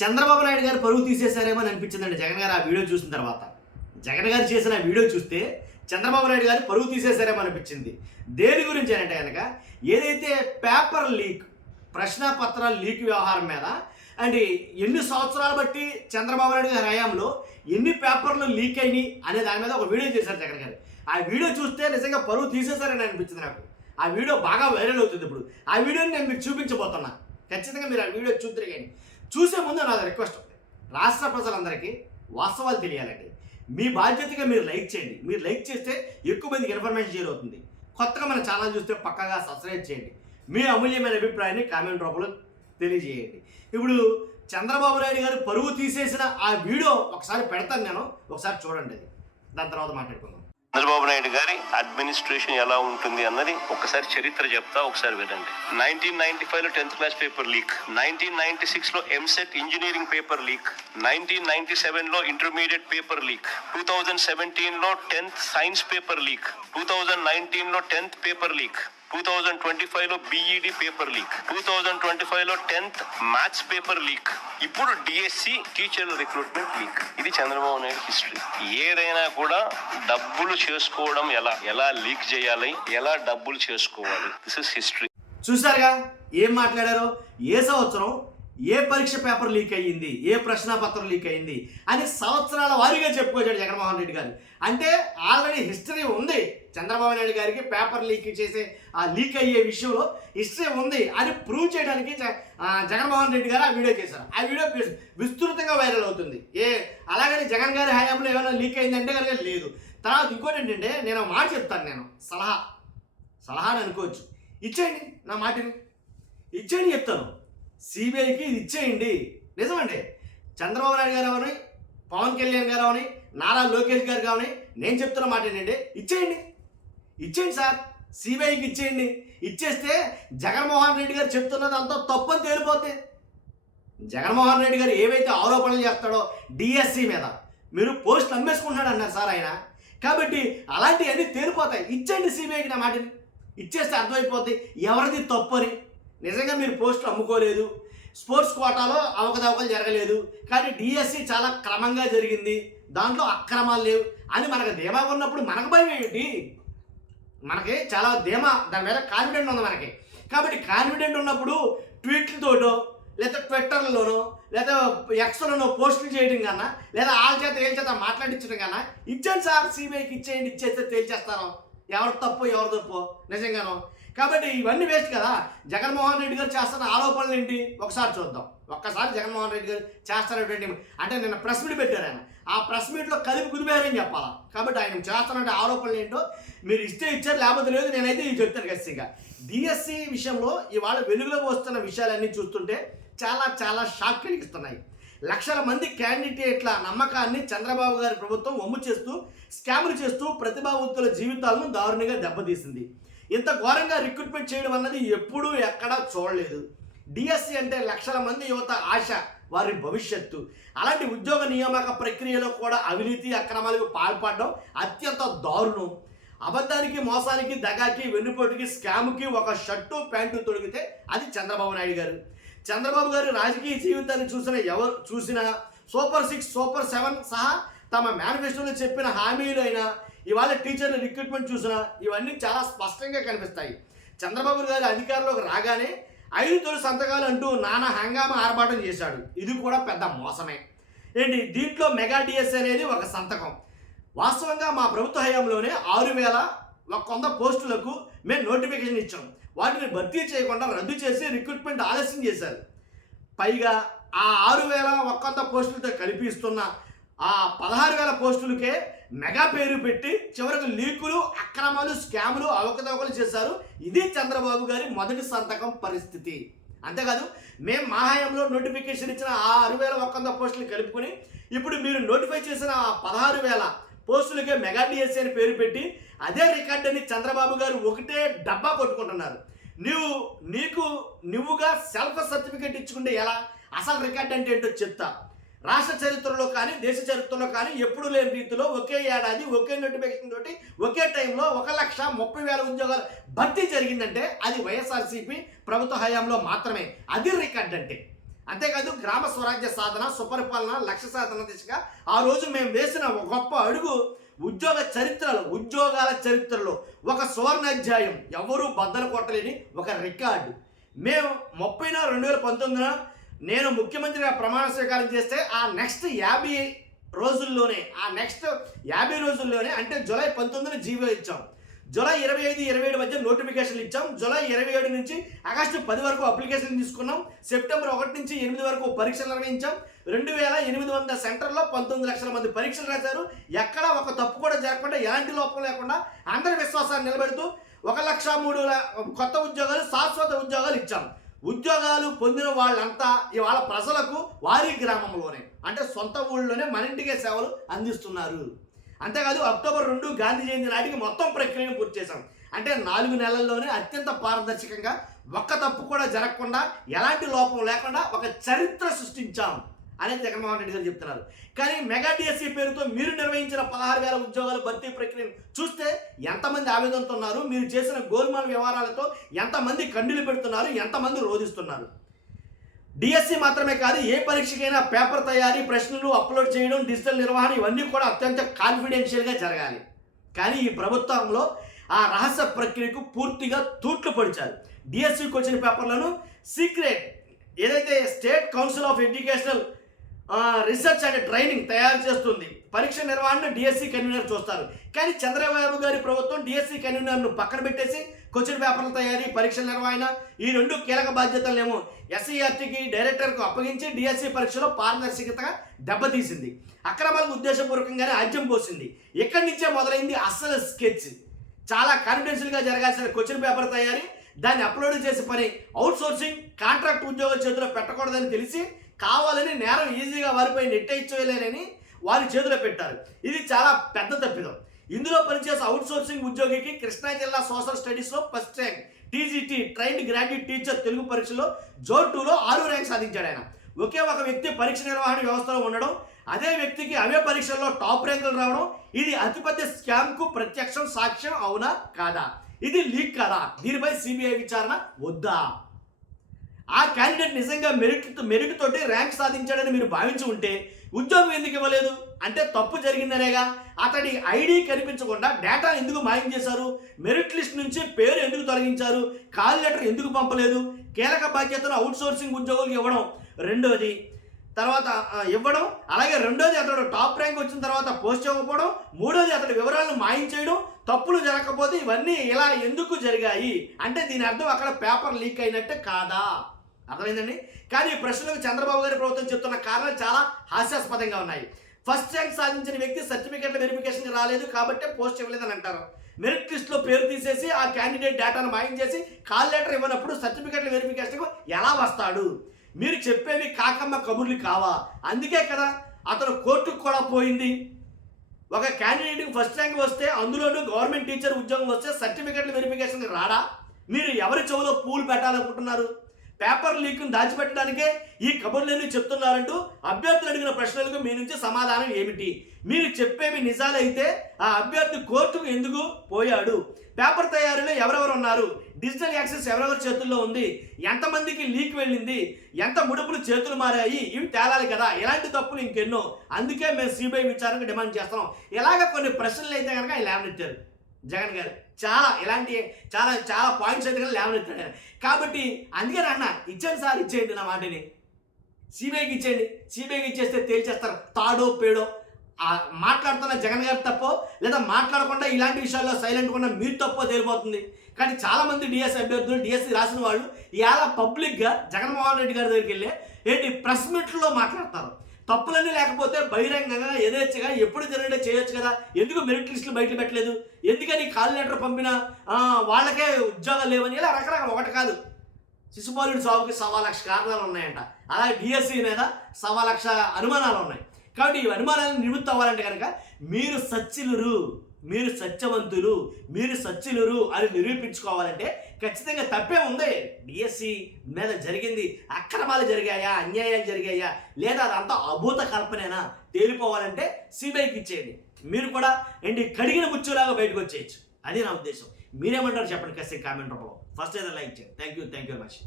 చంద్రబాబు నాయుడు గారు పరువు తీసేశారేమో అని అనిపించిందండి జగన్ గారు ఆ వీడియో చూసిన తర్వాత. జగన్ గారు చేసిన వీడియో చూస్తే చంద్రబాబు నాయుడు గారు పరువు తీసేశారేమో అనిపించింది. దేని గురించి అంటే కనుక ఏదైతే పేపర్ లీక్, ప్రశ్నాపత్రాల లీక్ వ్యవహారం మీద అంటే ఎన్ని సంవత్సరాలు బట్టి చంద్రబాబు నాయుడు గారి హయాంలో ఎన్ని పేపర్లు లీక్ అయినాయి అనే దాని మీద ఒక వీడియో చేశారు జగన్ గారు. ఆ వీడియో చూస్తే నిజంగా పరువు తీసేశారని అనిపించింది నాకు. ఆ వీడియో బాగా వైరల్ అవుతుంది ఇప్పుడు. ఆ వీడియోని నేను మీకు చూపించబోతున్నా. ఖచ్చితంగా మీరు ఆ వీడియో చూద్దరు. కానీ చూసే ముందు నాది రిక్వెస్ట్ ఉంది, రాష్ట్ర ప్రజలందరికీ వాస్తవాలు తెలియాలండి. మీ బాధ్యతగా మీరు లైక్ చేయండి. మీరు లైక్ చేస్తే ఎక్కువ మందికి ఇన్ఫర్మేషన్ షేర్ అవుతుంది. కొత్తగా మన ఛానల్ చూస్తే పక్కగా సబ్స్క్రైబ్ చేయండి. మీ అమూల్యమైన అభిప్రాయాన్ని కామెంట్ రూపంలో తెలియజేయండి. ఇప్పుడు చంద్రబాబు నాయుడు గారు పరువు తీసేసిన ఆ వీడియో ఒకసారి పెడతాను నేను, ఒకసారి చూడండి. అది దాని తర్వాత మాట్లాడుకుందాం. చంద్రబాబు నాయుడు గారి అడ్మినిస్ట్రేషన్ ఎలా ఉంటుంది అన్నది ఒకసారి చరిత్ర చెప్తా, ఒకసారి వినండి. 1995లో 10th క్లాస్ పేపర్ లీక్, 1996లో ఎంసెట్ ఇంజనీరింగ్ పేపర్ లీక్, 1997లో ఇంటర్మీడియట్ పేపర్ లీక్, 2017లో 10th సైన్స్ పేపర్ లీక్, 2019లో 10th పేపర్ లీక్, 2025లో బిఈడి పేపర్ లీక్, 2025లో 10th మ్యాథ్స్ పేపర్ లీక్, ఇప్పుడు డిఎస్సి టీచర్ల రిక్రూట్మెంట్ లీక్. ఇది చంద్రబాబు నాయుడు హిస్టరీ. ఏదైనా కూడా డబ్బులు చేసుకోవడం ఎలా లీక్ చేయాలి, ఎలా డబ్బులు చేసుకోవాలి, దిస్ ఇస్ హిస్టరీ. చూసారుగా ఏం మాట్లాడారో. ఏ సంవత్సరం ఏ పరీక్ష పేపర్ లీక్ అయ్యింది, ఏ ప్రశ్నాపత్రం లీక్ అయ్యింది అని సంవత్సరాల వారీగా చెప్పుకొచ్చాడు జగన్మోహన్ రెడ్డి గారు. అంటే ఆల్రెడీ హిస్టరీ ఉంది చంద్రబాబు నాయుడు గారికి. పేపర్ లీక్ చేసే ఆ లీక్ అయ్యే విషయంలో హిస్టరీ ఉంది అని ప్రూవ్ చేయడానికి జగన్మోహన్ రెడ్డి గారు ఆ వీడియో చేశారు. ఆ వీడియో విస్తృతంగా వైరల్ అవుతుంది. అలాగని జగన్ గారి హయాంలో ఏమైనా లీక్ అయిందంటే కనుక లేదు. తర్వాత ఇంకోటి ఏంటంటే, నేను మాట చెప్తాను, నేను సలహా అని అనుకోవచ్చు. ఇచ్చేయండి, నా మాటని ఇచ్చేయండి చెప్తాను. సిబిఐకి ఇది ఇచ్చేయండి. నిజమండి, చంద్రబాబు నాయుడు గారు అవని, పవన్ కళ్యాణ్ గారు అవని, నారా లోకేష్ గారు కావని నేను చెప్తున్న మాట ఏంటంటే, ఇచ్చేయండి సార్, సిబిఐకి ఇచ్చేయండి. ఇచ్చేస్తే జగన్మోహన్ రెడ్డి గారు చెప్తున్నది అంతా తప్పని తేలిపోతే, జగన్మోహన్ రెడ్డి గారు ఏవైతే ఆరోపణలు చేస్తాడో డిఎస్సి మీద, మీరు పోస్టులు అమ్మేసుకుంటున్నాడు అన్నారు సార్ ఆయన. కాబట్టి అలాంటివన్నీ తేలిపోతాయి. ఇచ్చేయండి సిబిఐకి, నా మాటని ఇచ్చేస్తే అర్థమైపోద్ది ఎవరిది తప్పు అని. నిజంగా మీరు పోస్టులు అమ్ముకోలేదు, స్పోర్ట్స్ కోటాలో అవకతవకలు జరగలేదు, కానీ డిఎస్సి చాలా క్రమంగా జరిగింది, దాంట్లో అక్రమాలు లేవు అని మనకు ధీమా ఉన్నప్పుడు మనకు భయం ఏంటి? మనకి చాలా ధీమా, దాని మీద కాన్ఫిడెంట్ ఉంది మనకి. కాబట్టి కాన్ఫిడెంట్ ఉన్నప్పుడు ట్వీట్లతోటో లేదా ట్విట్టర్లోనో లేదా ఎక్స్లోనో పోస్టులు చేయడం కన్నా, లేదా వాళ్ళ చేత ఏళ్ళ చేత మాట్లాడించడం కన్నా ఇచ్చేయండి సార్, సిబిఐకి ఇచ్చేయండి. ఇచ్చేస్తే తేల్చేస్తాను ఎవరు తప్పు ఎవరు తప్పు నిజంగానో. కాబట్టి ఇవన్నీ వేస్ట్ కదా. జగన్మోహన్ రెడ్డి గారు చేస్తున్న ఆరోపణలు ఏంటి ఒకసారి చూద్దాం. ఒక్కసారి జగన్మోహన్ రెడ్డి గారు చేస్తున్నటువంటి అంటే నిన్న ప్రెస్ మీట్ పెట్టారు ఆయన. ఆ ప్రెస్ మీట్లో కలిపి కుదిపారని చెప్పాలా. కాబట్టి ఆయన చేస్తున్న ఆరోపణలు ఏంటో మీరు ఇస్తే ఇచ్చారు, లేకపోతే లేదు. నేనైతే ఇది చెప్తాను ఖచ్చితంగా. డిఎస్సి విషయంలో ఇవాళ వెలుగులోకి వస్తున్న విషయాలన్నీ చూస్తుంటే చాలా షాక్ కలిగిస్తున్నాయి. లక్షల మంది క్యాండిడేట్ల నమ్మకాన్ని చంద్రబాబు గారి ప్రభుత్వం వమ్ము చేస్తూ, స్కాములు చేస్తూ ప్రతిభావంతుల జీవితాలను దారుణంగా దెబ్బతీసింది. ఇంత ఘోరంగా రిక్రూట్మెంట్ చేయడం అన్నది ఎప్పుడూ ఎక్కడా చూడలేదు. డిఎస్సి అంటే లక్షల మంది యువత ఆశ, వారి భవిష్యత్తు. అలాంటి ఉద్యోగ నియామక ప్రక్రియలో కూడా అవినీతి అక్రమాలకు పాల్పడడం అత్యంత దారుణం. అబద్ధానికి, మోసానికి, దగాకి, వెన్నుపోటుకి, స్కామ్కి ఒక షర్టు ప్యాంటు తొడిగితే అది చంద్రబాబు నాయుడు గారు. చంద్రబాబు గారు రాజకీయ జీవితాన్ని ఎవరు చూసినా సూపర్ 6, సూపర్ 7 సహా తమ మేనిఫెస్టోలో చెప్పిన హామీలు అయినా, ఇవాళ టీచర్ల రిక్రూట్మెంట్ చూసినా ఇవన్నీ చాలా స్పష్టంగా కనిపిస్తాయి. చంద్రబాబు గారు అధికారంలోకి రాగానే 5 తొలి సంతకాలు అంటూ నానా హంగామా ఆర్భాటం చేశాడు. ఇది కూడా పెద్ద మోసమే. ఏంటి దీంట్లో మెగా డిఎస్సి అనేది ఒక సంతకం. వాస్తవంగా మా ప్రభుత్వ హయాంలోనే 6,100 పోస్టులకు మేము నోటిఫికేషన్ ఇచ్చాం. వాటిని భర్తీ చేయకుండా రద్దు చేసి రిక్రూట్మెంట్ ఆలస్యం చేశారు. పైగా ఆ 6,100 పోస్టులతో కలిపి ఇస్తున్న ఆ 16,000 పోస్టులకే మెగా పేరు పెట్టి చివరికి లీకులు, అక్రమాలు, స్కాములు, అవకతవకలు చేశారు. ఇది చంద్రబాబు గారి మొదటి సంతకం పరిస్థితి. అంతేకాదు, మేము మా హయాంలో నోటిఫికేషన్ ఇచ్చిన ఆ 6,100 పోస్టులు కలుపుకొని ఇప్పుడు మీరు నోటిఫై చేసిన ఆ 16,000 పోస్టులకే మెగా డిఎస్సి అని పేరు పెట్టి అదే రికార్డ్ అని చంద్రబాబు గారు ఒకటే డబ్బా కొట్టుకుంటున్నారు. నువ్వుగా సెల్ఫ్ సర్టిఫికేట్ ఇచ్చుకుంటే ఎలా? అసలు రికార్డ్ అంటే ఏంటో చెప్తా. రాష్ట్ర చరిత్రలో కానీ దేశ చరిత్రలో కానీ ఎప్పుడు లేని రీతిలో ఒకే ఏడాది ఒకే నోటిఫికేషన్ తోటి ఒకే టైంలో 1,30,000 ఉద్యోగాలు భర్తీ జరిగిందంటే అది వైఎస్ఆర్సీపీ ప్రభుత్వ హయాంలో మాత్రమే. అది రికార్డ్ అంటే. అంతేకాదు గ్రామ స్వరాజ్య సాధన, సుపరిపాలన, లక్ష్య సాధన దిశగా ఆ రోజు మేము వేసిన ఒక గొప్ప అడుగు ఉద్యోగాల చరిత్రలో ఒక సువర్ణాధ్యాయం, ఎవరూ బద్దలు కొట్టలేని ఒక రికార్డు. మేము 30/2019 నేను ముఖ్యమంత్రిగా ప్రమాణ స్వీకారం చేస్తే ఆ నెక్స్ట్ 50 రోజుల్లోనే అంటే జూలై 19 జీవో ఇచ్చాం. జూలై 25-27 మధ్య నోటిఫికేషన్లు ఇచ్చాం. జూలై 27 నుంచి ఆగస్టు 10 వరకు అప్లికేషన్ తీసుకున్నాం. సెప్టెంబర్ 1 నుంచి 8 వరకు పరీక్షలు నిర్వహించాం. 2800 సెంటర్లో 19 లక్షల మంది పరీక్షలు రాశారు. ఎక్కడా ఒక తప్పు కూడా జరగకుండా, ఎలాంటి లోపం లేకుండా అందరి విశ్వాసాన్ని నిలబెడుతూ 1,03,000 కొత్త ఉద్యోగాలు, శాశ్వత ఉద్యోగాలు ఇచ్చాం. ఉద్యోగాలు పొందిన వాళ్ళంతా ఇవాళ ప్రజలకు వారి గ్రామంలోనే అంటే సొంత ఊళ్ళోనే మన ఇంటికే సేవలు అందిస్తున్నారు. అంతేకాదు అక్టోబర్ 2 గాంధీ జయంతి నాటికి మొత్తం ప్రక్రియను పూర్తి చేశాం. అంటే 4 నెలల్లోనే అత్యంత పారదర్శకంగా, ఒక్క తప్పు కూడా జరగకుండా, ఎలాంటి లోపం లేకుండా ఒక చరిత్ర సృష్టించాం అనేది జగన్మోహన్ రెడ్డి గారు చెప్తున్నారు. కానీ మెగా డిఎస్సి పేరుతో మీరు నిర్వహించిన 16,000 ఉద్యోగాల భర్తీ ప్రక్రియను చూస్తే ఎంతమంది ఆవేదనతో ఉన్నారు, మీరు చేసిన గోల్మాల్ వ్యవహారాలతో ఎంతమంది కన్నీళ్లు పెడుతున్నారు, ఎంతమంది రోధిస్తున్నారు. డిఎస్సి మాత్రమే కాదు, ఏ పరీక్షకైనా పేపర్ తయారీ, ప్రశ్నలు అప్లోడ్ చేయడం, డిజిటల్ నిర్వహణ ఇవన్నీ కూడా అత్యంత కాన్ఫిడెన్షియల్గా జరగాలి. కానీ ఈ ప్రభుత్వంలో ఆ రహస్య ప్రక్రియకు పూర్తిగా తూట్లు పొడిచారు. డిఎస్సి క్వశ్చన్ పేపర్లను సీక్రెట్ ఏదైతే state council of educational research and training తయారు చేస్తుంది. పరీక్ష నిర్వహణను డిఎస్సి కన్వీనర్ చూస్తారు. కానీ చంద్రబాబు గారి ప్రభుత్వం డిఎస్సి కన్వీనర్ను పక్కన పెట్టేసి క్వశ్చన్ పేపర్ల తయారీ, పరీక్షల నిర్వహణ ఈ 2 కీలక బాధ్యతలనేమో ఎస్సీఆర్టీకి డైరెక్టర్కు అప్పగించి డిఎస్సి పరీక్షలో పారదర్శకతగా దెబ్బతీసింది. అక్రమాలకు ఉద్దేశపూర్వకంగానే ఆజ్యం పోసింది. ఇక్కడి నుంచే మొదలైంది అస్సలు స్కెచ్. చాలా కాన్ఫిడెన్షియల్గా జరగాల్సిన క్వశ్చన్ పేపర్ తయారీ, దాన్ని అప్లోడ్ చేసే పని అవుట్సోర్సింగ్, కాంట్రాక్ట్ ఉద్యోగుల చేతిలో పెట్టకూడదని తెలిసి కావాలని నేరం ఈజీగా వారిపై నెట్టేయలేరని వారి చేతిలో పెట్టారు. ఇది చాలా పెద్ద తప్పిదం. ఇందులో పనిచేసే అవుట్సోర్సింగ్ ఉద్యోగికి కృష్ణా జిల్లా సోషల్ స్టడీస్లో first rank, TGT trained graduate teacher Telugu పరీక్షలో జోన్ 2లో 6 ర్యాంక్ సాధించాడు ఆయన. ఒకే ఒక వ్యక్తి పరీక్ష నిర్వహణ వ్యవస్థలో ఉండడం, అదే వ్యక్తికి అవే పరీక్షల్లో టాప్ ర్యాంకులు రావడం, ఇది అతిపెద్ద స్కామ్కు ప్రత్యక్షం, సాక్ష్యం అవునా కాదా? ఇది లీక్ కాదా? దీనిపై సిబిఐ విచారణ వద్దా? ఆ క్యాండిడేట్ నిజంగా మెరిట్ తోటి ర్యాంక్ సాధించాడని మీరు భావించి ఉంటే ఉద్యోగం ఎందుకు ఇవ్వలేదు? అంటే తప్పు జరిగిందనేగా. అతడి ఐడి కనిపించకుండా డేటా ఎందుకు మాయం చేశారు? మెరిట్ లిస్ట్ నుంచి పేరు ఎందుకు తొలగించారు? కాల్ లెటర్ ఎందుకు పంపలేదు? కీలక బాధ్యతను అవుట్సోర్సింగ్ ఉద్యోగులకు ఇవ్వడం రెండోది. అలాగే రెండోది అతడు టాప్ ర్యాంక్ వచ్చిన తర్వాత పోస్ట్ ఇవ్వకపోవడం, మూడోది అతడి వివరాలను మాయం చేయడం, తప్పులు జరగకపోతే ఇవన్నీ ఇలా ఎందుకు జరిగాయి అంటే దీని అర్థం అక్కడ పేపర్ లీక్ అయినట్టే కాదా? అర్థమైందండి. కానీ ఈ ప్రశ్నలకు చంద్రబాబు గారి ప్రభుత్వం చెప్తున్న కారణాలు చాలా హాస్యాస్పదంగా ఉన్నాయి. ఫస్ట్ ర్యాంక్ సాధించిన వ్యక్తి సర్టిఫికేట్ల వెరిఫికేషన్కి రాలేదు కాబట్టి పోస్ట్ ఇవ్వలేదని అంటారు. మెరిట్ లిస్ట్లో పేరు తీసేసి ఆ క్యాండిడేట్ డేటాను మాయం చేసి కాల్ లెటర్ ఇవ్వనప్పుడు సర్టిఫికేట్ల వెరిఫికేషన్కు ఎలా వస్తాడు? మీరు చెప్పేవి కాకమ్మ కబుర్లు కావా? అందుకే కదా అతను కోర్టుకు కూడా పోయింది. ఒక క్యాండిడేట్కి ఫస్ట్ ర్యాంక్ వస్తే, అందులోనూ గవర్నమెంట్ టీచర్ ఉద్యోగం వస్తే సర్టిఫికేట్ల వెరిఫికేషన్కి రాడా? మీరు ఎవరి చెవులో పూలు పెట్టాలనుకుంటున్నారు? పేపర్ లీక్ను దాచిపెట్టడానికే ఈ కబుర్లన్నీ చెప్తున్నారంటూ అభ్యర్థులు అడిగిన ప్రశ్నలకు మీ నుంచి సమాధానం ఏమిటి? మీరు చెప్పేవి నిజాలైతే ఆ అభ్యర్థి కోర్టుకు ఎందుకు పోయాడు? పేపర్ తయారీలో ఎవరెవరు ఉన్నారు? డిజిటల్ యాక్సెస్ ఎవరెవరి చేతుల్లో ఉంది? ఎంతమందికి లీక్ వెళ్ళింది? ఎంత ముడుపులు చేతులు మారాయి? ఇవి తేలాలి కదా. ఇలాంటి తప్పులు ఇంకెన్నో. అందుకే మేము సిబిఐ విచారణకు డిమాండ్ చేస్తున్నాం. ఇలాగ కొన్ని ప్రశ్నలు అయితే కనుక ఆయన లేవనెత్తారు జగన్ గారు. చాలా పాయింట్స్ అయితే కనుక లేవనెత్తాడు. కాబట్టి అందుకని అన్న ఇచ్చేయండి సార్, ఇచ్చేయండి నా మాటని, సిబిఐకి ఇచ్చేయండి. సిబిఐకి ఇచ్చేస్తే తేల్చేస్తారు. తాడో పేడో మాట్లాడుతున్న జగన్ గారు తప్పో, లేదా మాట్లాడకుండా ఇలాంటి విషయాల్లో సైలెంట్గా ఉన్న మీరు తప్పో తేలిపోతుంది. కానీ చాలామంది డిఎస్సి అభ్యర్థులు, డిఎస్సి రాసిన వాళ్ళు ఇవాళ పబ్లిక్గా జగన్మోహన్ రెడ్డి గారి దగ్గరికి వెళ్ళి ప్రెస్ మీట్లో మాట్లాడతారు. తప్పులన్నీ లేకపోతే బహిరంగంగా యథేచ్ఛగా ఎప్పుడు జరిగితే చేయొచ్చు కదా. ఎందుకు మెరిట్ లిస్టులు బయట పెట్టలేదు? ఎందుకని కాల్ లెటర్ పంపిన వాళ్ళకే ఉద్యోగాలు లేవని ఇలా రకరకాల, ఒకటి కాదు. శిశుపాలుడి సాగుకి 1,00,000 కారణాలు ఉన్నాయంట. అలాగే డిఎస్సి మీద 1,00,000 అనుమానాలు ఉన్నాయి. కాబట్టి ఈ అనుమానాలను నివృత్తి అవ్వాలంటే కనుక మీరు సచ్చిలురు, మీరు సత్యవంతులు, మీరు సచ్చిలురు అని నిరూపించుకోవాలంటే ఖచ్చితంగా తప్పే ఉంది. డిఎస్సి మీద జరిగింది అక్రమాలు జరిగాయా, అన్యాయాలు జరిగాయా, లేదా అదంతా అభూత కల్పనేనా తేలిపోవాలంటే సిబిఐకి ఇచ్చేయండి. మీరు కూడా కడిగిన ముచ్చులాగా బయటకు వచ్చేయచ్చు. అది నా ఉద్దేశం. మీరేమంటారు చెప్పండి ఖచ్చితంగా కామెంట్ రూపంలో. ఫస్ట్ అయితే లైక్ చేయండి. Thank you very much.